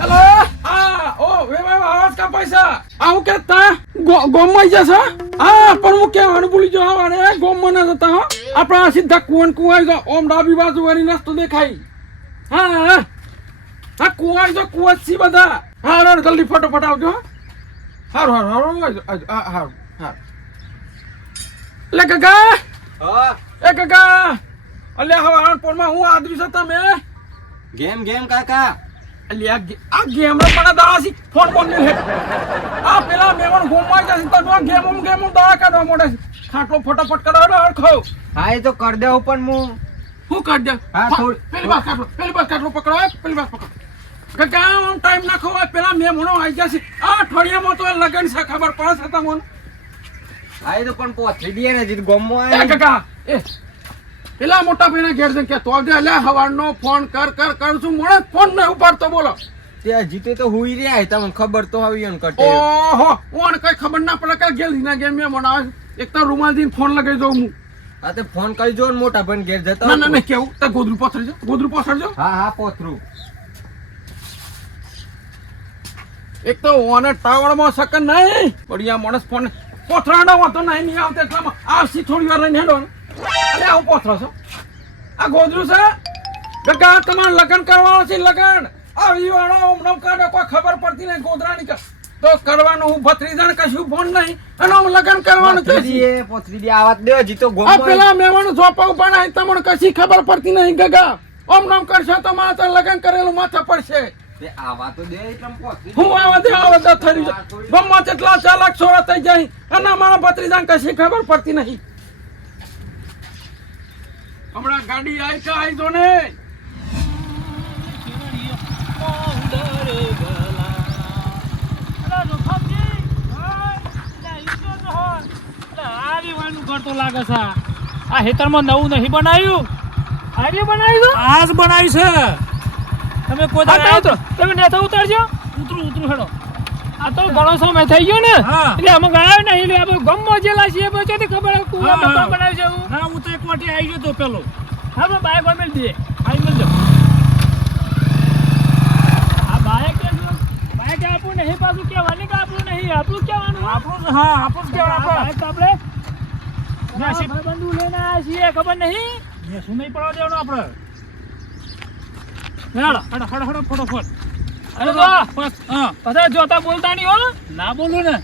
Hello ઓ વેવાય આવાજ કા પૈસા આવું કે તા ગોમમાં જશે હા પણ હું કહેવાનું ભૂલી જો આવાને ગોમમાં ન જતા હો આપણા સીધા કુવાઈ જો ઓમ ડાબી બાજુ વાળી રસ્તો દેખાય હા હા કુવાઈ જો કુવાસી બધા હા રે જલ્દી ફટાફટ આવજો હારું લે કાકા હા એ કાકા અલ્યા હવાણ પોરમાં હું આદરી છો તમે ગેમ કાકા અલ્યા આ ગેમ નો પણ દાસી ફોન કોણ લે આ પેલા મેવણ ગોમમાં જશે તો ગેમ દાડા કાઢવા મોડે ખાટલો ફટાફટ કરાવડો હરખો હા એ તો કર દેવું પણ હું કાઢ દે હા થોડી પેલી બાર કાટલો પકડો પેલી બાર પકડો કાકા આમ ટાઈમ ના ખવાય પેલા મેમણો આવી જશે આ અઠવાડિયામાં તો લગન છે ખબર પડે છે તમને હા એ તો પણ પોથરી દે ને જીત ગોમમાં એ કાકા એ પેલા મોટા ભાઈના ઘેર જઈને કે તો આવજે અલ્યા હવારનો ફોન કર છું મોડે ફોન ન ઉપાડતો બોલો તે જીતે તો હુઈ રહ્યા તમને ખબર તો આવી ને કટે ઓહો ઓન કઈ ખબર ના પડે કે ગેલ ના ગેમ મે બનાવે એક તો રૂમાલ દીન ફોન લગાઈ દઉં હું હા તે ફોન કરી જો ને મોટા ભાઈ ઘેર જતા ના કેવું તે ગોદરું પોસરજો હા પોથરું એક તો ઓને ટાવરમાં સકન નહીં બઢિયા માણસ ફોન પોથરાનો વાતો નહીં આવતે એટલામાં આવસી થોડી વાર રહીને હેડો અરે આવું પોથરો છો આ ગોદરું છે ગગા તમારે લગન કરવાનો છે લગન આવી વાળો હમણાં કાઢો કોઈ ખબર પડતી નહીં ગોદરાની તો કરવાનું હું ભત્રીજાને કશું ફોન નહીં અને હું લગન કરવાનું છે પોથરી દે આવાત દે જીતો આ ગોમમાં પેલા મેવાનું સોપા ઉપર નહીં તમને કશી ખબર પડતી નહીં ગગા ઓમ નામ કરશો તો મારે તો લગન કરેલું માથે પડશે તે આવા તો દે એટલે પોથરી હું આવા થઈ જાય ગમમાં કેટલા ચાલાક છોરા થઈ જાય અને અમારા ભત્રીજાને કશી ખબર પડતી નહીં હમણાં ગાડી આવી તો આવી દો ને લાગે છે આ હેતરમાં નવું નહીં બનાવ્યું આજે બનાવ્યું આજ બનાવ્યું છે તમે કોઈ તમે નેતા ઉતારજો ઉતરું હેડો આ તો ઘણો સમય થઈ ગયો ને એટલે અમે ગયા નહીં એટલે આપણે ગમમાં જેલા છીએ પછી તો ખબર કુવા બનાવ્યું છે એવું હા હું તો એક વાટી આવી ગયો તો પેલો હા મેં બાઈક મેળ દે આવી મેળ દો આ બાઈક આપણું નહીં પાછું કહેવાનું કે આપણું નહીં આપણું કહેવાનું આપણું હા આપણું કહેવાનું બાઈક આપણે બંધુ લઈને આવ્યા છીએ ખબર નહીં શું નહીં પડવા દેવાનું આપણે હડો ફટોફટ અરે બધા જોતા બોલતા નહીં હો ના બોલું ને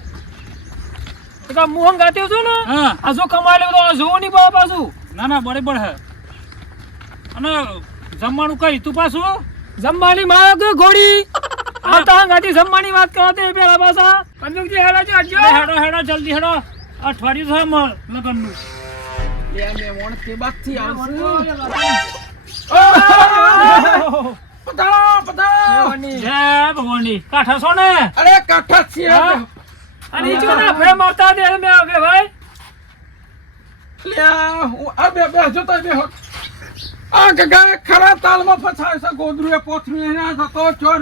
તો મોહન ગાત્યો છું ને આ જો કમાઈ લેવું તો જોવું નહીં પડે પાછું ના બરાબર હે અને જમવાનું કઈ તું પાછું જમવાની માં ઘોડી આ તો ગાતી જમવાની વાત કરો તે પેલા પાછા કંદુકજી હેડો જલ્દી હેડો અઠવાડિયું છે લગનનું લે મે મોણ કે બાદ થી આવશે પધારો જય ભગવાનની કાઠા છો ને અરે કાઠા છે અને ઈ જો ના ફે મારતા દે મે આવે ભાઈ લે હું આ બે જો તો બે આ ગગા ખરા તાલમાં ફસાય છે ગોદરુએ પોથરું એના થતો ચોર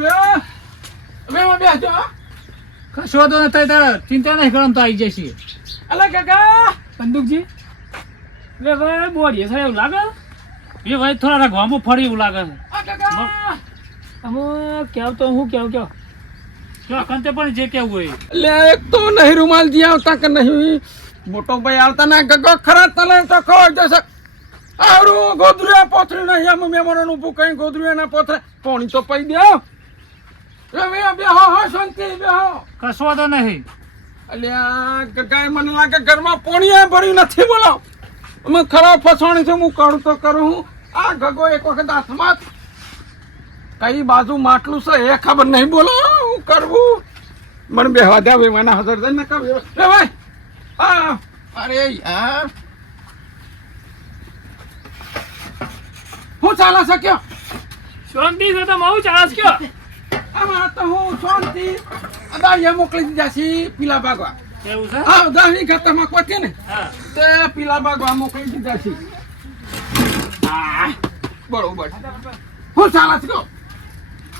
હવે બે જો કશો તો નથી તાર ચિંતા નહીં કરમ તો આવી જશે અલે ગગા બંદૂકજી લે ભાઈ બોડીએ છે એવું લાગે એ ભાઈ થોડા ગામમાં ફરી એવું લાગે છે આ ગગા અમે કેવ તો હું કેવ કંતે પણ જે કેવું હોય લે એક તો નહીં રૂમાલ જી આવતા કે નહીં મોટો ભાઈ આવતા ના ગગો ખરા તલે તો ખો જશે આરું ગોદરુએ પોથરું નહીં અમે મેમોનું ઊભું કઈ ગોદરુએ ના પોથરે પાણી તો પઈ દે બે હો શાંતિ બે હો કશો તો નહીં અલ્યા ગગાએ મને લાગે ઘરમાં પાણી ભર્યું નથી બોલો અમે ખરાબ ફસવાની છે હું કરું તો કરું હું આ ગગો એક વખત હાથમાં કઈ બાજુ માટલું છે એ ખબર નહીં બોલો હું કરવું મને બે હજાર ભાઈ મને હજાર દે ને કહ્યું ભાઈ હા અરે યાર હું ચાલા શક્યો શાંતિ છે તો હું ચાલસ કયો આમાં તો હું શાંતિ દાડિયા મોકલી દીધા છે પીલા ભાગવા એવું છે હા 10 વીઘા તમાક પતે ને હા તે પીલા ભાગવા મોકલી દીધા છે બરોબર હું ચાલા છો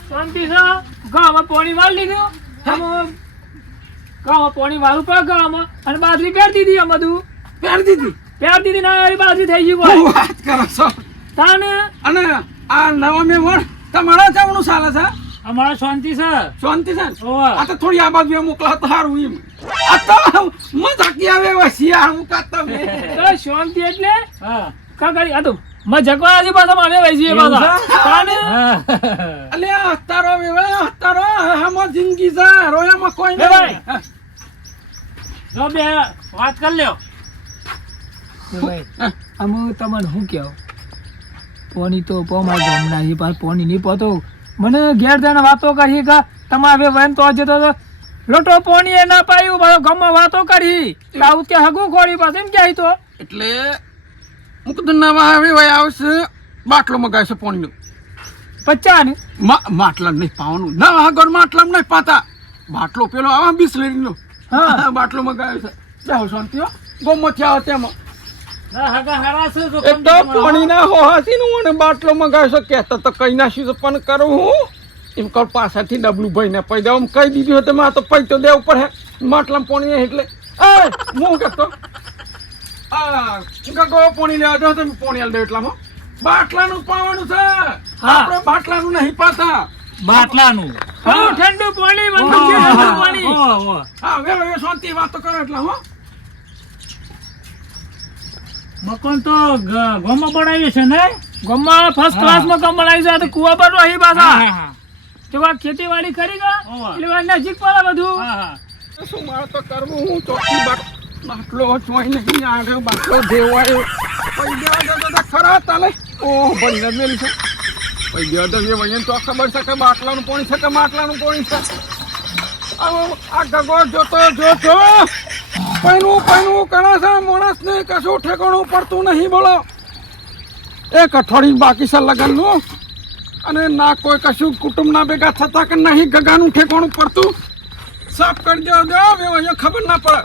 શાંતિ છે ગામમાં પાણી વાળ લીધું ગામમાં પાણી વાળું પડે ગામમાં અને બાજરી પેર દીધી આ બધું પેર દીધી ના બાજરી થઈ ગઈ કોઈ વાત કરો છો તાને અને આ નવા મેમણ તમારા જવાનું ચાલે છે અમારા શાંતિ છે. શાંતિ છે ને? ઓવા. આ તો થોડી આ બાજુ મોકલા તો સારું એમ. આ તો મજાકી આવે એવા શિયાળ મુકાતા બે. તો શાંતિ એટલે કાકા આ તો મજાકવા આજે પાછા મારે વૈસી પાછા તાને અલ્યા હસ્તારો વેવાય હસ્તારો આમાં જિંદગી છે રોયામાં કોઈ બે ભાઈ. નહીં. જો બે વાત કરી લ્યો. હા. અમે તમને શું કહો પોની તો પોમાં ગમના છે પાછ પોની નહીં પોતો મને ઘેર જઈને વાતો કરી કે તમારે વન તો જતો તો લોટો પોની એ ના પાયું પાછો ગમમાં વાતો કરી આવું કે હગું ખોરી પાસે એમ ક્યાંય તો એટલે હું કીધું નવા વેવાય આવશે બાટલો મગાવશે પાણીનો. 50 ને માટલા નહીં પાવાનું ના આગળ માટલા નહીં પાતા બાટલો પેલો આવા 20 લીટરનો હા. બાટલો મગાવ્યો છે. જાઓ શાંતિ હો ગોમથી આવો તેમાં એક તો પાણીના હોહાથી નું મને બાટલો મગાવ્યો છે કહેતા તો કઈ નાખ્યું છે પણ કરું હું એમ કર પાછળથી ડબલું ભાઈને પૈ દઉં કહી દીધું હતું મારે તો પૈ તો દેવું પડે માટલામાં પાણી એટલે હું કહેતો ગગો પાણી લેવા જાવ તમે પાણી આલ દે એટલામાં બાટલાનું પાવાનું છે આપણે બાટલાનું નહીં પાતા બાટલાનું ઠંડુ પાણી ઠંડુ પાણી હા હવે શાંતિ વાતો કરો એટલે હો મકાન તો ગોમાં બનાવ્યું છે ને ગોમાં ફર્સ્ટ ક્લાસ મકાન બનાવ્યું છે તો કુવા પર રહી પાછા તો વાત ખેતીવાડી કરી ગા એટલે વાત નજીક પડે બધું શું મારે તો કરવું હું ચોખ્ખી બાટલો ચોઈ નહીં આગળ બાટલો દેવાયો પૈ દેવા દે ખરા ચાલે ઓહ બની મેલી છે પૈ દેવા દે વૈયન તો ખબર છે કે બાટલાનું પાણી છે કે માટલાનું પાણી છે આ ગગો જોતો જો પૈનું કરે છે માણસને કશું ઠેકાણું પડતું નહીં બોલો એક અઠવાડિયું બાકી છે લગ્નનું અને ના કોઈ કશું કુટુંબના ભેગા થતા કે નહીં ગગાનું ઠેકાણું પડતું સાફ કરી દેવા દો અહીંયા ખબર ના પડે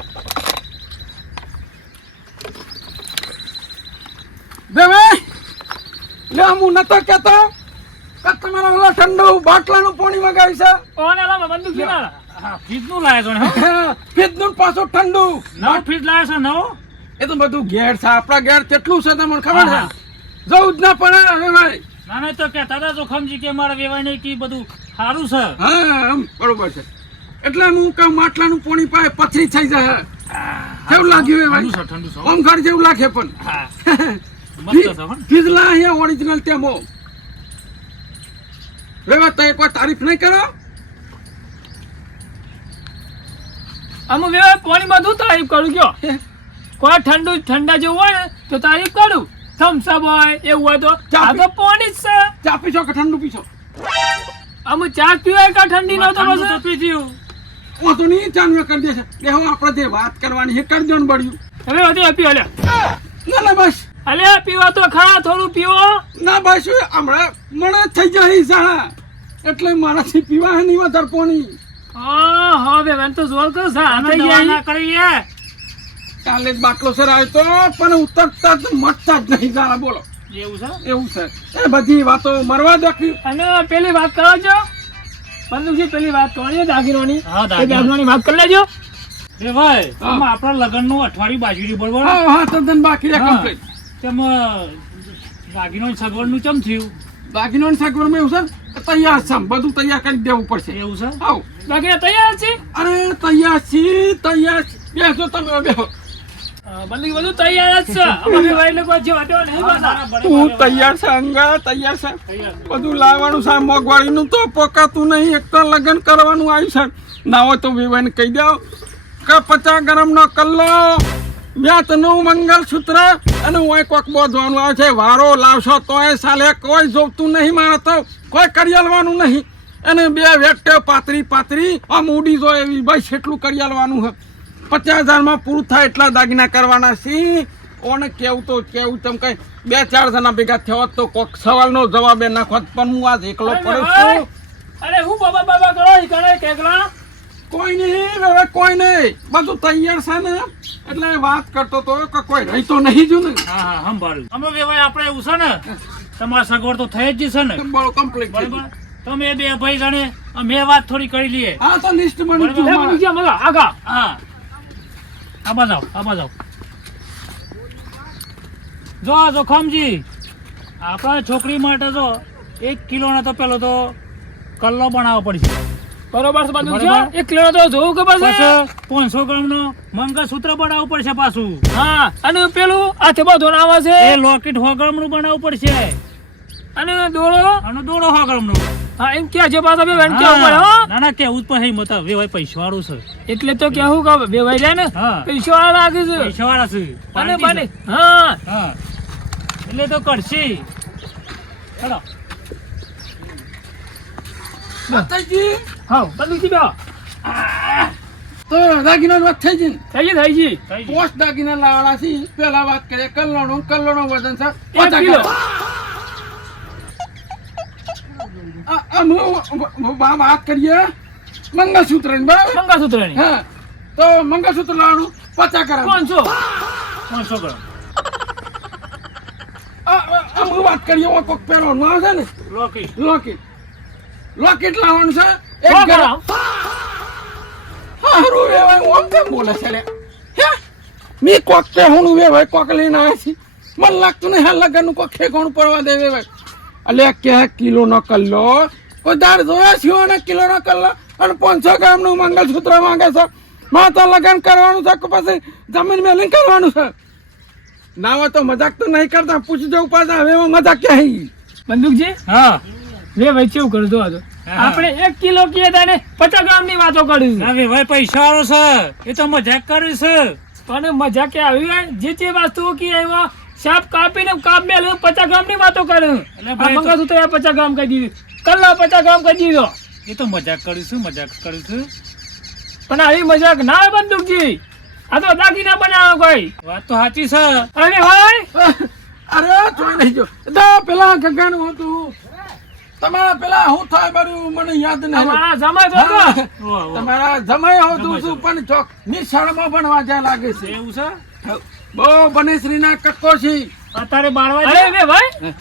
બે ભાઈ લે હું નતો કેતો કે તમારા ઓલા ઠંડુ બાટલાનું પાણી મગાવી છે કોણ એલા બંદૂક લીધા ફ્રીજ નું લાયો છો ને ફ્રીજનું પાછું ઠંડુ નવો ફ્રીજ લાયો છો નવો એ તો બધું ઘેર છે આપણા ઘેર કેટલું છે તમને ખબર છે જવું જ ના પડે હવે ભાઈ ના નહીં તો કે તારા તો ખમજી કે મારા વેવાય નહીં કે બધું સારું છે હા બરોબર છે એટલે હું કહું માટલાનું પાણી પાય પથરી થઈ જાય કેવું લાગ્યું એ ભાઈ ઠંડુ છે ઓમ ઘર જેવું લાગે પણ મસ્ત છે હો ફીજલા અહીંયા ઓરિજિનલ તેમો રેવા તો કોઈ તારીફ નહીં કરો અમે વેવાય પાણી બધું તારીફ કરું કયો કોઈ ઠંડા જેવું હોય ને તો તારીફ કરું થમ્સઅપ હોય એવું હોય તો આ તો પાણી જ છે ચા પીશો કે ઠંડુ પીશો અમે ચા પીવાય કે ઠંડી નતો પછી પીધ્યું ઓ તો નહીં ચાનવે કરી દેશે દેહો આપણે જે વાત કરવાની છે કરજો ને બળ્યું હવે વધી પીવો લે ના ના બસ અલે પીવા તો ખરા થોડું પીવો ના બસ હમણાં મને થઈ જાય સારા એટલે મારાથી પીવા નહીં વધારે પાણી હા બેન તો જોર કર સા થઈ ગયા કરીએ કાલે જ બાટલો સર આવ્યો તો પણ ઉતરતા જ મટતા જ નહીં સારા બોલો એવું છે એવું છે એ બધી વાતો મરવા દો અને પેલી વાત કરો છો બંદુકજી પેલી વાત કરી દાગીનોની એ દાગીનોની વાત કરી લેજો એ ભાઈ આપણા લગ્નનું અઠવાડિયું બાજુરી બરોબર હા તો તને બાકી રહે કમ્પ્લીટ તેમ દાગીનોની સગવડનું ચમ થયું દાગીનોની સગવડમાં એવું છે તૈયાર છે બધું તૈયાર કરી દેવું પડશે એવું છે આવ દાગીના તૈયાર છે અરે તૈયાર બેસો તમે બેસો બંદુક બધું તૈયાર જ છે અમે ભાઈ લોકો જે વાટો નહીં પાછા તું તૈયાર છે અંગા તૈયાર છે બધું લાવવાનું છે મોંઘવારીનું તો પોકાતું નહીં એક તો લગ્ન કરવાનું આવ્યું છે ના હોય તો વિવાને કહી દો કે 50 ગ્રામનો કલ્લો વ્યાતનું મંગલસૂત્ર અને હું કોક બોધવાનું આવે છે વારો લાવશો તોય સાલે કોઈ જોતું નહીં મારે તો કોઈ કરિયાલવાનું નહીં અને બે વેટે પાતરી આમ ઉડી જો એવી બસ એટલું કરિયાલવાનું છે 50,000 પૂરું થાય એટલા દાગીના કરવાના છે ઓને કેવું તમે કઈ 2-4 જણા ભેગા થયો તો કોક સવાલનો જવાબ એ નાખો પણ હું આજ એકલો પડ્યો છું અરે હું બાબા કરો ઈ કરે કેકલા કોઈ નહીં હવે કોઈ નહીં બધું તૈયાર છે ને એટલે વાત કરતો તો કે કોઈ રહી તો નહીં જો ને હા સંભાળ્યું અમે વેવાય આપણે એવું છે ને તમારા સગવડ તો થઈ જ છે ને બરો કમ્પ્લીટ બરાબર તમે બે ભાઈ જાણે અમે વાત થોડી કરી લઈએ હા તો લિસ્ટ બની ગયું આગા હા આબા જાઓ જો ખમજી આપણા છોકરી માટે જો 1 કિલોના તો પેલો તો કલ્લો બનાવવો પડશે. બરોબર છે બધું છે. બરોબર. એક કિલો તો જોવું કે પછી પછી 500 ગ્રામનો મંગળસૂત્ર બનાવવું પડશે પાછું. હા અને પેલું હાથે બધું આવે છે એ લોકેટ 100 ગ્રામનું બનાવવું પડશે. અને દોડો અને દોડો 100 ગ્રામનું. હા એમ ક્યાં છે પાછા બે ભાઈ કેવું પડે હો ના ના કેવું જ પણ મત હવે ભાઈ પૈસાવાળું છે. એટલે તો કેવું કે બે ભાઈ રહ્યા ને હા. પૈસો વાળા લાગે છે પૈસાવાળા છે. અને પાર્ટી પાણી છે. હા હા એટલે તો કરશે. ચલો માતાજી હા બધું થી બે તો દાગીના વાત થઈ ગઈ ને? થઈ ગઈ થઈ ગયું. પોસ્ટ દાગીના લાવવાના છે. પેલા વાત કરીએ કલ્લોનો વજન છે 1 કિલો વાત કરીએ મંગળસૂત્ર ની, બરાબર? મંગળસૂત્ર ની હા તો મંગળસૂત્ર લાવવાનું 50 ગ્રામ. 500 500 ગ્રામ અમે વાત કરીએ કોક પહેરવાનું આવે છે ને લોકેટ. લોકેટ લાવવાનું છે 1 1 ગ્રામ. ગ્રામ હારું વેવાય હું આમ કેમ બોલે છે લે? હે મી કોક કે હું વેવાય કોક લઈને આવ્યા છે. મને લાગતું નહીં હાલ લગનનું કોક ઠેકાણું પડવા દે વેવાય. અલે કે કિલો નો કલ્લો કોઈ દાડ જોયા છે ને કિલો નો કલ્લો અને 500 ગ્રામ નું મંગળસૂત્ર માંગે છે. માતા લગન કરવાનું છે કે પછી જમીન મેલીને કરવાનું છે? ના હોય તો મજાક તો નહીં કરતા, પૂછી જવું પાછા હવે એમાં મજાક ક્યાં? બંદૂકજી હા બે ભાઈ કેવું કરજો હતો હા. આપણે 1 કિલો કીએ તાને 50 ગ્રામ ની વાતો કરી છે હવે ભાઈ પૈસાવાળો છે. એ તો મજાક કરે છે. પણ મજા કે આવી હોય જે જે વસ્તુઓ કી આવ્યો સાપ કાપીને કાપ મેલ્યું 50 ગ્રામ ની વાતો કરે એટલે આ ભાઈ તો- મંગળસૂત્ર 50 ગ્રામ કહી દીધું કલ્લો 50 ગ્રામ કહી દીધો એ તો મજાક કરીશું. પણ આવી મજાક ના આવે બંદૂકજી આ તો દાગીના બનાવો કોઈ વાત તો સાચી છે. અરે ભાઈ અરે જોઈ નહીં જો પેલા ગંગાનું હતું તમારા પેલા હું થાય મારું મને યાદ નહીં. અમારા જમાઈ તો હા, હતો. તમારા જમાઈ હોતું શું પણ ચોક નિશાળમાં ભણવા જ્યાં લાગે છે. એવું છે. બહુ બનેશ્રી ના કક્કો છે. અત્યારે બાળવા અરે બે ભાઈ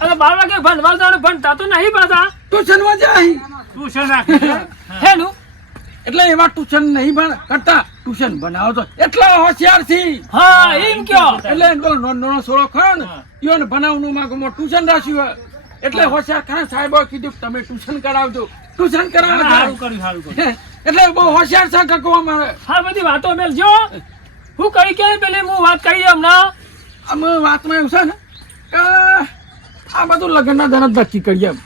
અરે 12 વાગે ભણવા જવાનું ભણતા તો નહીં પાછા ટ્યુશનમાં જાય ટ્યુશન રાખે છે. હેનું એટલે એવા ટ્યુશન નહીં કરતા, ટ્યુશન બનાવો તો એટલા હોશિયાર છે. હા એમ કયો એટલે એનો પેલો નાનો છોડો ખરો ને હા. ઈયોને બનાવવાનું માંગો ટ્યુશન રાખ્યું હોય. એટલે હોશિયાર ખરા સાહેબો કીધું કે તમે ટ્યુશન કરાવજો. ટ્યુશન કરાવવા સારું જાય. કર્યું. એટલે બહુ હોશિયાર છે કક્કો અમારે. હા બધી વાતો મેલજો હું કરી કે પેલી હું વાત કરી હમણાં અમે વાતમાં એવું છે ને કે આ બધું લગ્નના દરજ નક્કી કરીએ એમ.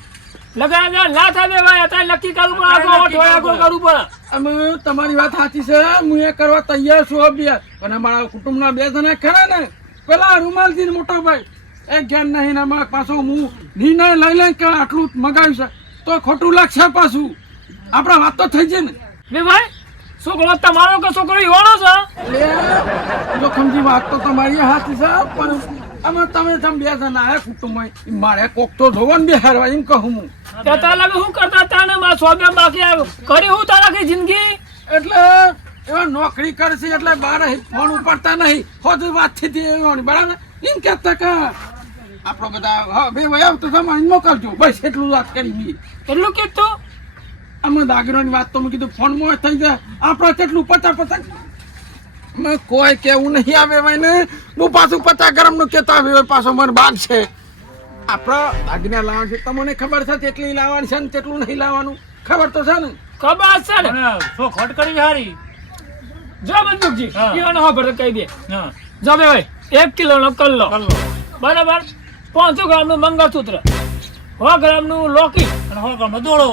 લગન ના થાય બે ભાઈ અત્યારે નક્કી કરવું પડે આગળ અઠવાડિયા આગળ કરવું પડે અમે તમારી વાત સાચી છે, હું એ કરવા તૈયાર છું બે. પણ અમારા કુટુંબના 2 જણા ખરા ને પેલા રૂમાલજી મોટો ભાઈ એ જ્ઞાન નહીં ને અમારા પાછો હું નિર્ણય લઈ લઈને કે આટલું મગાવ્યું છે તો ખોટું લાગશે પાછું. આપણા વાત તો થઈ જાય ને. બે ભાઈ છોકરો તમારો કે છોકરો યુવાનો છે એટલે જોખમજી વાત તો તમારી સાચી છે પણ અમે તમે 2 જણા આવ્યા કુટુંબમાં મારે કોક તો જોવો ને બેહારવા એમ કહું હું. તે તાર લાગે હું કરતા હતા ને મારા સોબે બાકી આવ્યો કરી હું તારા આખી જિંદગી એટલે એવા નોકરી કરશે એટલે બાર ફોન ઉપાડતા નહીં. ખોટી વાતથી થી એવી બરાબર એમ કહેતા કે આપણો બધા હા બે ભાઈ આવતો તમે મોકલજો બસ એટલું વાત કરી મેં. એટલું કીધું અમે દાગીનાની વાત તો મેં કીધું ફોનમાં થઈ જાય આપણે કેટલું 50 મેં કોઈ કેવું નહીં આવે ભાઈ ને હું પાછું 50 ગ્રામનું કહેતા આવે પાછો મને બાગ છે. આપણે દાગીના લાવવાનું છે તમને ખબર છે તેટલી લાવવાની છે ને તેટલું નહીં લાવવાનું ખબર તો છે ને. ખબર છે ને અને શું ખોટ કરી હારી. જો બંદૂકજી હા. યુવાનો ખબર કહી દે હા જો બે ભાઈ 1 કિલો નો કલ્લો કલ્લો બરાબર 500 ગ્રામ નું મંગળસૂત્ર 100 ગ્રામ નું લોકી અને 100 ગ્રામનો દોડો.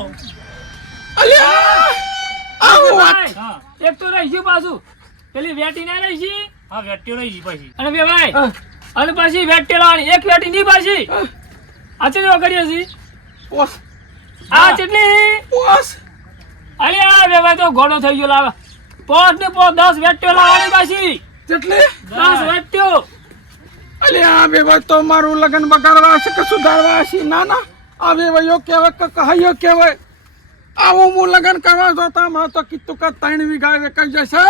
અલ્યા આવું વાત. ભાઈ, હા એક તો રહી ગયું પાછું પેલી વેટી ના રહી ગઈ હા વેટ્યો લઈ ગઈ પછી. અને બે ભાઈ હા. અને પાછી વેટી લાવવાની એક વેટી ની પાછી આ ચેટલી કરીએ છીએ પોસ આ ચેટલી પોસ અરે આ બે ભાઈ તો ઘોડો થઈ ગયો લાવે 5 ને 10 વેટીઓ લાવવાની પાછી તેટલી 10 વેટીઓ અલ્યા બે ભાઈ તો મારું લગન બગાડવા હશે કે સુધારવા હશે? ના ના આ બે ભાઈઓ કહેવાય કે કહાઈઓ કહેવાય. આવું હું લગન કરવા જોતા હમણાં તો કીધું કે 3 વીઘા વેચાઈ જશે.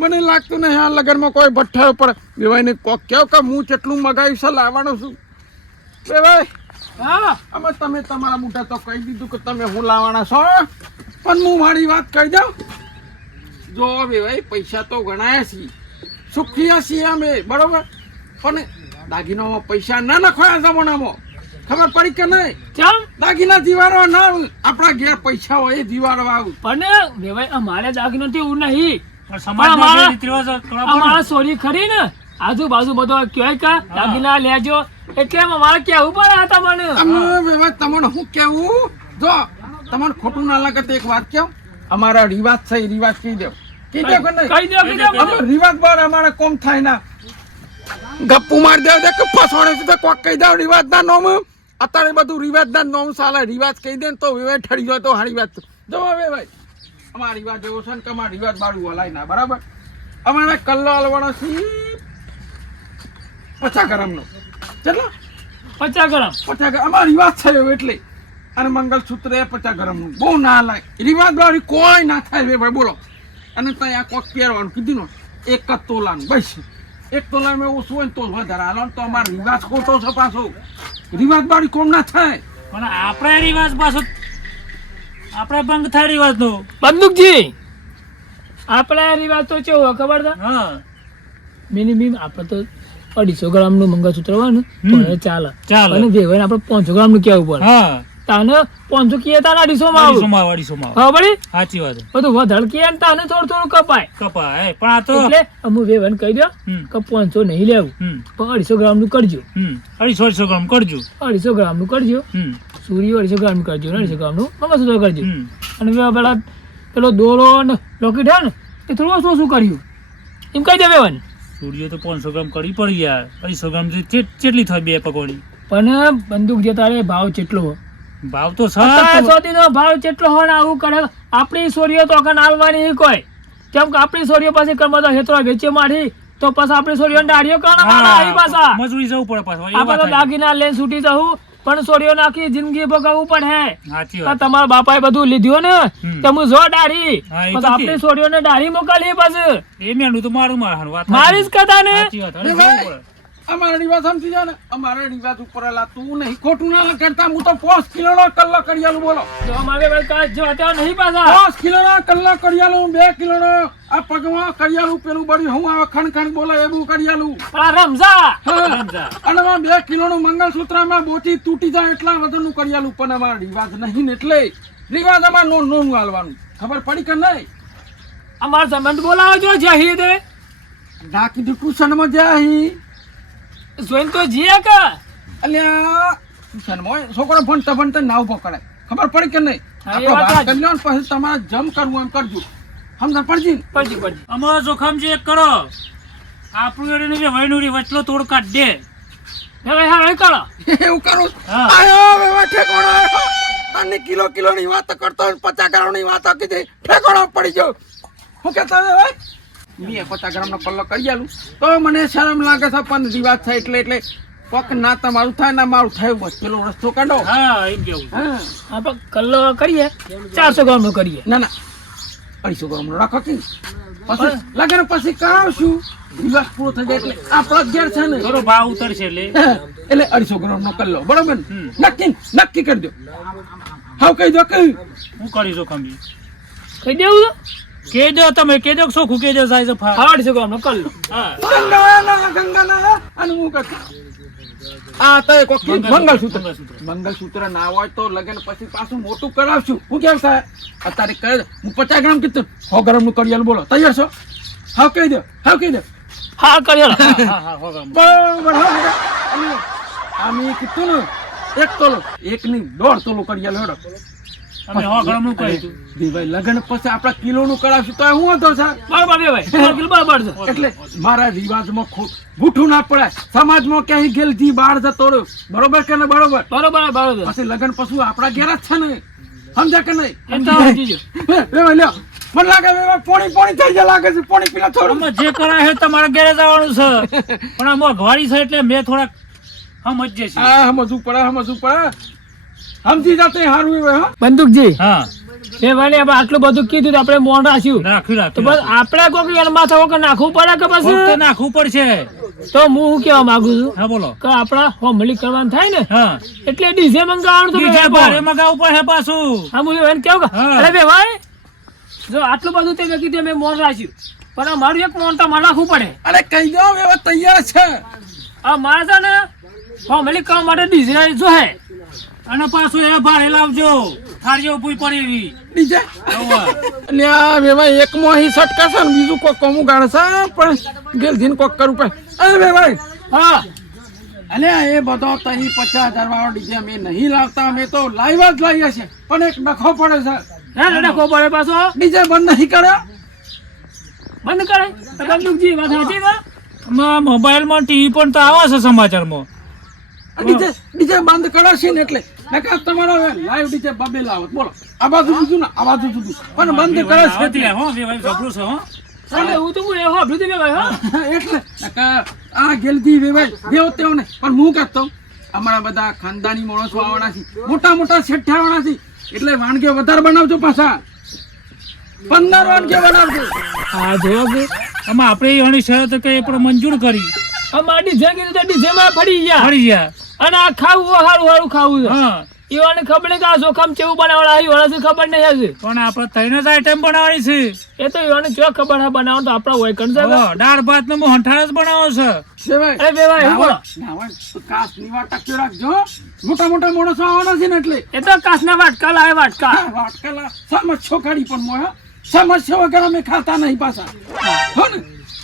મને લાગતું નહીં આ લગનમાં કોઈ ભઠ્ઠા ઉપર બે ભાઈને કોક કહો કે હું કેટલું મગાવ્યું છે લાવવાનો છું. બે ભાઈ હા અમે તમે તમારા મોટા તો કહી દીધું કે તમે હું લાવવાના છો પણ હું મારી વાત કહી દઉં. જો બે ભાઈ પૈસા તો ગણાયા છીએ, સુખી છીએ અમે બરોબર, પણ દાગીનામાં પૈસા ના નાખો આ જમાનામાં. ખબર પડી કે નહીં? ચમ દાગીના જીવાડવા ના આવું. આપણા ઘેર પૈસા હોય એ જીવાડવા આવું. પણ વેવાય અમારે દાગીનો તો એવું નહીં. પણ સમાજમાં અમારા- જે રીત રિવાજ કરવા પડે. અમારા સોરી ખરી ને આજુબાજુ બધો કહેવાય કે દાગીના લેજો એટલે એમ અમારે કેવું પડે આ તમને. અમે વેવાય તમને હું કેવું? જો તમને ખોટું ના લાગે તો એક વાત કેવું? અમારા રિવાજ છે એ રિવાજ કહી દો. કહી દો કે નહીં? કહી દો કહી દો અમે રિવાજ બાર અમારે કોમ થાય ના. ગપ્પુ માર દે કે ફસવાડે છે તો કોક કહી દો રિવાજ ના નોમ. અત્યારે બધું રિવાજ ના નોમ ચાલે. રિવાજ કહી દે ને તો વેવાય ઠરી જાય તો હારી વાત. જો વેવાય અમારા રિવાજ એવો છે ને કે અમારા રિવાજ બારું હલાય ના. બરાબર? અમારે કલ્લો હલવાનો છે 50 ગ્રામનો. કેટલો? 50 ગ્રામ 50 ગ્રામ. અમારો રિવાજ છે એવો એટલે. અને મંગલસૂત્ર એ 50 ગ્રામનું. બહુ ના લાય. રિવાજ વાળી કોઈ ના થાય વેવાય. બોલો. અને ત્યાં આ કોક પહેરવાનું કીધું ને 1 તોલાનું બસ. 1 તોલામાં ઓછું હોય ને તો વધારે હાલો ને તો અમારો રિવાજ ખોટો છે પાછો. રિવાજ વાળી કોમ ના થાય. પણ આપણે રિવાજ પાછો આપણે ભંગ થાય રિવાજ નો. બંદૂકજી આપણા રિવાજ તો કેવો હોય ખબર છે? હા મિનિમમ આપણે તો 250 ગ્રામનું મંગળસૂત્ર હોય ને તો હમ. એ ચાલે. ચાલે. અને વેવાઈને આપણે 500 ગ્રામનું કેવું પડે. હા તાને 500 કીએ તાને 250 માં આવું. 250 માં ખબર પડી? સાચી વાત છે. બધું વધારે કીએ ને તાને થોડું થોડું કપાય. કપાય પણ આ તો એટલે અમુ વેવાઈને કહી દો હમ. કે 500 નહીં લેવું હમ પણ 250 ગ્રામનું કરજો. 250 ગ્રામ કરજો. 250 ગ્રામનું કરજો. હમ સૂરી 250 ગ્રામનું કરજો ને 250 ગ્રામનું મંગળસૂત્ર કરજો. હમ અને પેલા પેલો દોરો ને લોકેટ હે ને એ થોડું ઓછું ઓછું કર્યું એમ કહી દે વેવાઈને. સૂર્ય તો 500 ગ્રામ કરી પડી યાર. 250 ગ્રામ કેટલી થાય બે પકોડી? પણ બંદૂક જે તારે ભાવ કેટલો હોય ભાવ તો અત્યાર સાત સુધીનો ભાવ કેટલો હોય ને આવું કરે. આપણી સોરીઓ તો કન આલવાની નહીં કોઈ. કેમ કે આપણી સોરીઓ પાસે કર્મ તો હેતરો વેચે મારી તો પછી આપણી સોરીઓ દાડીઓ કરવાના આવી પાછા. મજૂરી જવું પડે પાછું. એ આપણે વાત તો સાચી. દાગીના લઈને છૂટી જવું પણ સોરીઓ નાખી જિંદગી ભોગવવું પડે. સાચી તો વાત. તમારા બાપાએ બધું લીધું ને હમ. તો હું જો દાઢી હા, એ પછી તો આપણી છે. સોરીઓને દાઢી મોકલી પછી એ મેંડું તો મારું મારવાનું. વાત મારી જ કથા ને. સાચી વાત. હવે જવું પડે. અમારા રિવાજ સમજી જાય ને. અમારા રિવાજ ઉપર એલા તું નહીં ખોટું ના કરતા. હું તો 5 કિલોનો કલ્લો કરિયાલું. બોલો. જો અમારે ભાઈ કાંઈ જો અત્યારે નહીં પાછા 5 કિલોનો કલ્લો કરિયાલું. 2 કિલોનો આ પગમાં કરિયાલું પેલું બળ્યું હું આવે ખણ બોલે એવું કરિયાલું. પણ આ રમઝા હા. સમજા. અને એમાં 2 કિલોનું મંગળસૂત્રમાં બોટી તૂટી જાય એટલા વજનનું કરિયાલું. પણ અમારા રિવાજ નહીં ને એટલે રિવાજ અમારે નોનું હાલવાનું. ખબર પડી કે નહીં? અમારે સંબંધ બોલાવો છો જહીદ ના કીધું ટ્યુશનમાં જાય. જોઈને તો જીએ કે અલ્યા ટ્યુશનમાં છોકરો ભણતા ભણતા નાવ પકડાય. ખબર પડી કે નહીં? હા, એ આપણો વાત વાત સાચી. કરી લો ને પછી તમારે જમ કરવું એમ કરજો. સમજણ પડજી ને? પડજી પડજી અમારો જોખમ જે એક કરો આપણું એડીને જે વૈનુરી વચલો તોડ કાઢ દે. હવે હા કરો એવું કરું. હા. આયો વેવા ઠેકોણો આયો. તને કિલોની વાત કરતો હોય ને 50 ગ્રામની વાત કીધી ઠેકોણો પડી ગયો. હું કહેતો વેવા મેં 50 ગ્રામનો પલ્લો કરી આલું તો મને શરમ લાગે છે પણ રિવાજ થાય એટલે કોક ના તમારું થાય ના મારું થાય બસ પેલો રસ્તો કાઢો. હા એમ કેવું. હા. આપણે કલ્લો કરીએ 400 ગ્રામ નો કરીએ. ના ના 250 ગ્રામનો રાખો કે પછી લગન પછી કરાવશું. રિવાજ પૂરો થઈ જાય એટલે આપણો ઘેર છે ને થોડો ભાવ ઉતરશે એટલે એટલે 250 ગ્રામનો કલ્લો. બરોબર ને? હમ. નક્કી કરજો. હાવ કહી દો કે હું કરી જોખમ બી કહી દેવું તો કહી દો. તમે કહી દો સોખું કહી દો સાહેબ. 250 ગ્રામ નો કલ્લો. હા ગંગાના અને હું કરતો આ તો કોક મંગળસૂત્ર. મંગળસૂત્ર. મંગળસૂત્ર ના હોય તો લગન પછી પાછું મોટું કરાવશું. હું કેમ સાહેબ અત્યારે કહે હું 50 ગ્રામ કીધું 100 ગ્રામ નું કરિયાલું. બોલો તૈયાર છો? હાવ કહી દો. હા કરીએ હા હા હોગમ. બરોબર. અને આમે કીધું ને 1 તોલો 1 ની 1.5 તોલો કરિયાલું હેડો. અમે 100 ગ્રામનું કહ્યું. ભાઈ લગન પછી આપડા કિલોનું કરાવશું તો હું હતો સાહેબ. બરાબર બે ભાઈ બરાબર છે. એટલે મારા રિવાજમાં બૂઠું ના પડાય. સમાજમાં ક્યાંય ગેલથી બહાર જતો રહ્યો. બરોબર કે ને? બરોબર. બરોબર બરોબર પછી લગન પછી આપણા ઘેર જ છે ને. સમજ્યા કે નહીં? એ તો સમજી ગયો. લ્યો મને લાગે પોણી થઈ ગયા લાગે છે. પોણી પીલા થોડું. આમાં જે કરાય છે તમારે ઘેરે જવાનું છે પણ આ મોંઘવારી છે એટલે મેં થોડાક સમજે છે. હા સમજવું પડે. સમજી જાતે હારું હોય. હા બંદૂકજી હા એ ભાઈ આપણે આટલું બધું કીધું તો આપણે મોન રાખ્યું રાખ્યું તો બસ આપણે કોઈ એલમાં થવો કે નાખવું પડે કે તો પછી નાખવું પડશે. તો હું શું કહેવા માંગુ છું હા બોલો. કે આપણા હોમલી કરવાનું થાય ને હા એટલે ડીજે મંગાવવાનું તો બીજા ભાઈ ભારે મગાવવું પડે પાછું. હા હું એને કેવું કે હા. અરે બે ભાઈ જો આટલું બધું તે વ્યક્તિ મેં મોન રાખ્યું પણ અમારું એક મોન તો મારે નાખવું પડે. અરે કહી દો એવા તૈયાર છે. આ મારે છે ને હોમલી કરવા માટે ડીજે જો હે અને પાછું એ ભાડે લાવજો થાળીઓ પૂઈ પડી એવી ડીજે એટલે આ વેવાઈ એકમાં અહીં સટકાશે ને બીજું કોક કોમું ગાળશે પણ ગેલધીને કોક કરવું પડે અરે વેવાઈ હા અલ્યા એ બધો તહીં 50,000 વાળો ડીજે અમે નહીં લાવતા અમે તો લાઈવ જ લાવીએ છીએ પણ એક ડખો પડે છે હે ડખો પડે પાછો ડીજે બંધ નહીં કર્યો બંધ કરે તો બંદૂકજી વાત સાચી છે મોબાઈલમાં ટીવી પણ તો આવે છે સમાચારમાં ડીજે બંધ કરાશે ને એટલે નકા તમારો લાઈવ ડીજે બબે લાવો બોલો આ બાજુ બીજું ના આ બાજુ જુદું પણ બંધ કરાશે એટલે હો વેવાઈ જબરું છે હો અને હું તો એ હો ભૂતી ભાઈ હા એટલે નકા આ ગેલજી વેવાઈ દેવ તેવ ને પણ હું કહેતો અમારા બધા ખાનદાની માણસો આવવાના છે મોટા મોટા શેઠ આવવાના છે એટલે વાનગીઓ વધારે બનાવજો પાછા 15 વાનગીઓ બનાવજો આ જોવો કે આમાં આપણે એની શરત કે એ પણ મંજૂર કરી અમાર ડીજે કીધું તો ડીજે માં પડી ગયા પડી ગયા અને આ ખાવું હારું હારું ખાવું છે હા ઈવાને ખબર નહીં કે આ જોખમ કેવું બનાવડા આવી વળાથી ખબર નહીં હશે પણ આપણે ત્રણ જ આઈટમ બનાવવાની છે એ તો ઈવાને જો ખબર હા બનાવવાનું તો આપણા હોય કણ છે હો, દાળ ભાત નો હંઠાળ જ બનાવો છે વેવાઈ અરે વેવાઈ એવું બોલો. કાસ ની વાત ટક્યો રાખજો મોટા મોટા માણસો આવવાના છે ને એટલે એ તો કાસના વાટકા લાવે વાટકા વાટકેલા સમસ્યો કાઢી પણ મોય સમસ્યા વગર અમે ખાતા નહીં પાછા હો ને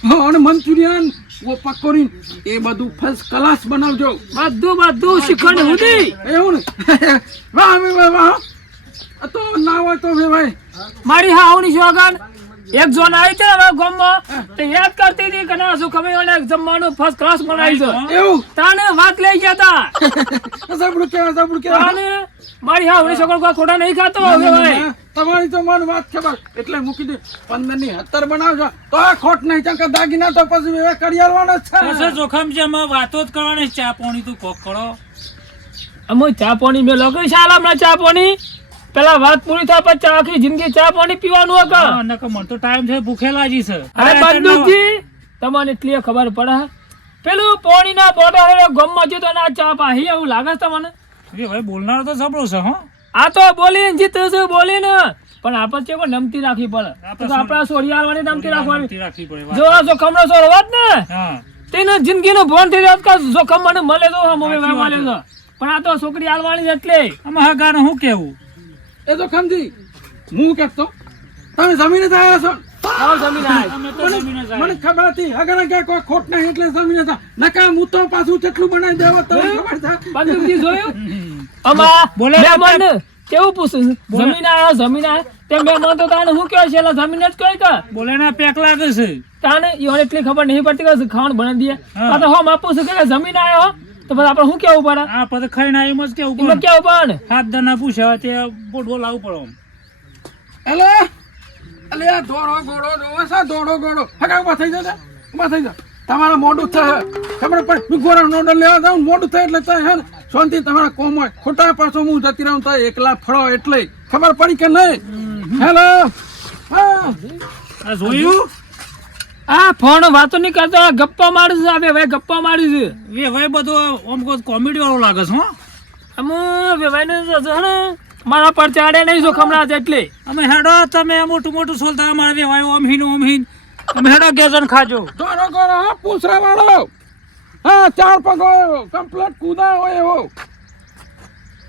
હો, અને મંચુરિયન ઓ પકોડી એ બધું ફર્સ્ટ ક્લાસ બનાવજો બધું શીખવાડે હુધી એવું ને વાહ વાહ વાહ આ તો ના હોય તો વેવાઈ મારી હાવની શોગન એક જોન આવી છે હવે ગામમાં તો યાદ કરતી હતી કે ના શું ખબર એને જમવાનું ફર્સ્ટ ક્લાસ બનાવી છે એવું તાને વાત લઈ ગયા હતા સાંભળું કેવા તાને મારી હાવની છોકરો કોઈ ખોટા નહીં ખાતો હવે ભાઈ તમારી તો મને વાત ખબર એટલે મૂકી દે 15 ની 70 બનાવજો તો આ ખોટ નહીં ચમ કે દાગીના તો પછી વેવાઈ કરી આલવાના જ છે કશે જોખમ છે અમે વાતો જ કરવાની છે. ચા પાણી તું કોક કરો અમે ચા પાણી મેં લોકો શાલ હમણાં ચા પાણી પેલા વાત પૂરી થાય પછી આખી જિંદગી ચા પાણી પીવાનું હા, હકા નકર મને તો ટાઈમ છે ભૂખેલા જ છે અરે બંદૂકજી તમને એટલી ખબર પડે પેલું પાણીના બોટલ ગમમાં જતો ના ચા પાહી એવું લાગે છે તમને એ ભાઈ બોલનાર તો જબરો છે હો આ તો બોલીને જીતું છે બોલીને પણ આપણે કેવો નમતી રાખવી પડે તો આપણા સોડિયાળવાની નમતી રાખવાની રાખવી પડે વાત. જો આ જોખમનો સોર હોત ને હા તેને જિંદગીનું ભોન થઈ જાત કે જોખમ મને મળે તો હા મમ્મી ભાઈ મળે છે પણ આ તો છોકરી આલવાની એટલે આમાં હા ગાનું શું કેવું એ તો ખમજી હું કહેતો તમે જમીને જ આવ્યા છો આવો જમીન આય અમે તો જમીને જ મને ખબર હતી અગર કે કોઈ ખોટ નહીં એટલે જમીને હતા નકા હું તો પાછું કેટલું બનાવી દેવો તમને ખબર છે બંદૂકજી જોયું અમા બોલે મહેમાન કેવું પૂછું જમીન આયો તે મહેમાન તો તાને શું કહે છે એટલે જમીન જ કહે કે બોલે ના પેક લાગે છે તાને ઈવોને એટલી ખબર નહીં પડતી કે ખાવાનું બનાવી દઈએ હા. આ તો હો માપું છું કે જમીન આયો તો પછી આપણે શું કેવું પડે આ પછી ખાઈને આવી મજ કેવું એમાં પડે કેવું પડે હાથ દરના પૂછ્યા તે બોડવો લાવવું પડે આમ. એલે અલે આ દોડો ગોડો જોવે છે દોડો ગોડો હકા ઉભા થઈ જાવ ઉભા થઈ જાવ તમારા મોઢું થાય ખબર પડે ગોરા નોડો લેવા જાવ મોઢું થાય એટલે થાય હે ને શાંતિ તમારા કોમ હોય ખોટા પાછો હું જતી રહું તો એકલા ફળો એટલે ખબર પડી કે નહીં હેલો હા આ જોયું આ ફોન વાતો નહીં કરતો ગપ્પા મારું છે હવે ભાઈ ગપ્પા મારું છે એ ભાઈ બધું આમ કોમેડી વાળો લાગે છે હો અમે વેવાઈ ને મારા પર ચાડે નહીં જોખમણા એટલે અમે હેડો તમે મોટું મોટું સોલતા અમારે વેવાય ઓમ હિન તમે હેડો ગેજન ખાજો દોડો ગોડો હા પૂછરા વાળો હા 4 પગ હોય કમ્પ્લીટ કૂદા હોય એવો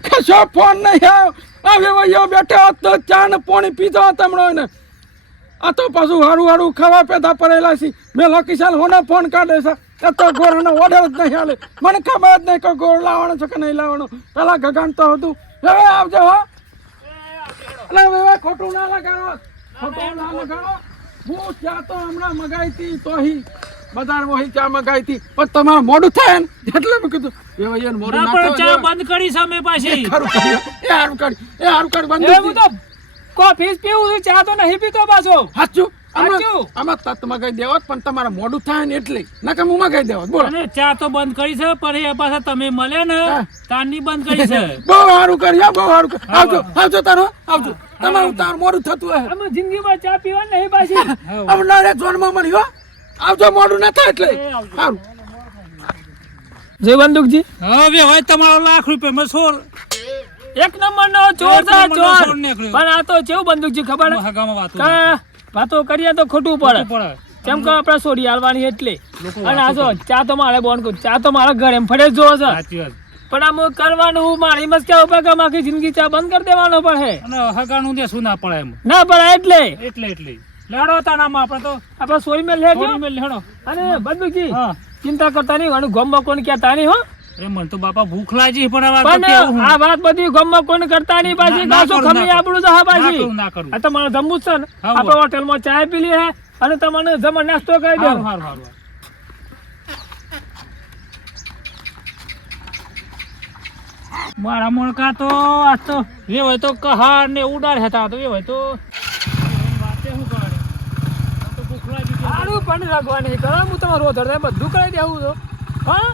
કશો ફોન નહીં આવે ભાઈઓ બેઠા હોત તો ચા ને પાણી પીધો તમણો ને આ તો પાછું હારું હારું ખાવા પેદા પડેલા છે મેં લકીશાલ હોને ફોન કાઢે છે એ તો ગોળનો ઓર્ડર જ નહીં હાલે મને ખબર જ નહીં કે ગોળ લાવવાનો છે કે નહીં લાવવાનો પેલા ગગાન તો હતું હવે આવજો હો એટલે હવે ખોટું ના લગાડો હું ચા તો હમણાં મગાઈ હતી તોહી બજાર મોહી ચા મગાઈ હતી પણ તમારું મોડું થાય ને એટલે મેં કીધું એ ભાઈ એને મોડું ના ના પણ ચા બંધ કરી છે અમે પાછી ખરું કર્યું એ હારું કરી બંધ એ હું તો કોફી જ પીવું છું ચા તો નહીં પીતો પાછો સાચું સાચું. આમાં તત મગાઈ દેવત પણ તમારે મોડું થાય ને એટલે નકર હું મગાઈ દેવત બોલો અને ચા તો બંધ કરી છે પણ એ પાછા તમે મળ્યા ને હા. તારની બંધ કરી છે બહુ સારું કર્યા બહુ સારું કર્યું આવજો આવજો તારો આવજો તમારું તાર મોડું થતું હે અમે જિંદગીમાં ચા પીવાની નહીં પાછી હમણાં જોનમાં મળી હો આવજો મોડું ના થાય એટલે સારું જય બંદૂકજી હવે હોય તમારો ₹1,00,000 માં સોર એક નંબર નો ચોર છે એક નંબરનો ચોર ચોર નીકળ્યો. પણ આ તો કેવું બંદૂકજી ખબર હે? હગામાં વાતો કે વાતો કરીએ તો ખોટું પડે પડે કેમ કે આપણે સોડી હાલવાની એટલે અને આ જો ચા તો મારે બોન ચા તો મારા ઘરે એમ ફળે જ જોવો છે સાચી વાત પણ આમ કરવાનું મારી મસ્ત કેવું પડે કે આમ આખી જિંદગી ચા બંધ કરી દેવાનો પડે અને હગાનું દેશું ના પડે એમ ના પડે એટલે એટલે લેડો તાનામાં આપણે તો આપણે સોઈ મેલ લેજો થોડી મેલ લેડો. અને બદબુજી હા ચિંતા કરતા નહીં અને ગોમમાં કોઈને કહેતા નહીં હો એ મને તો બાપા ભૂખ લાગી પણ હવે આ તો પણ કેવું હું? આ વાત બધી ગોમમાં કોઈને કરતા નહીં પાછી ના ગાસો કરું, ખમી ના આપણું તો હા ના પાછી કરું, ના કરું. આ તમારે જમવું જ છે ને હા, આપણે હોટેલમાં ચા પી લઈએ અને તમને જમણ નાસ્તો કરી દો હારું, હારું, હારું. મારા મોણકા તો આજ તો એ હોય તો કહાર ને ઉડાડ હતા તો એ હોય તો વાતે શું કરે આ તો ભૂખ લાગી ગઈ. સારું પણ રાખવાની કરો હું તમારું બધું કરાવી દેવું છું હા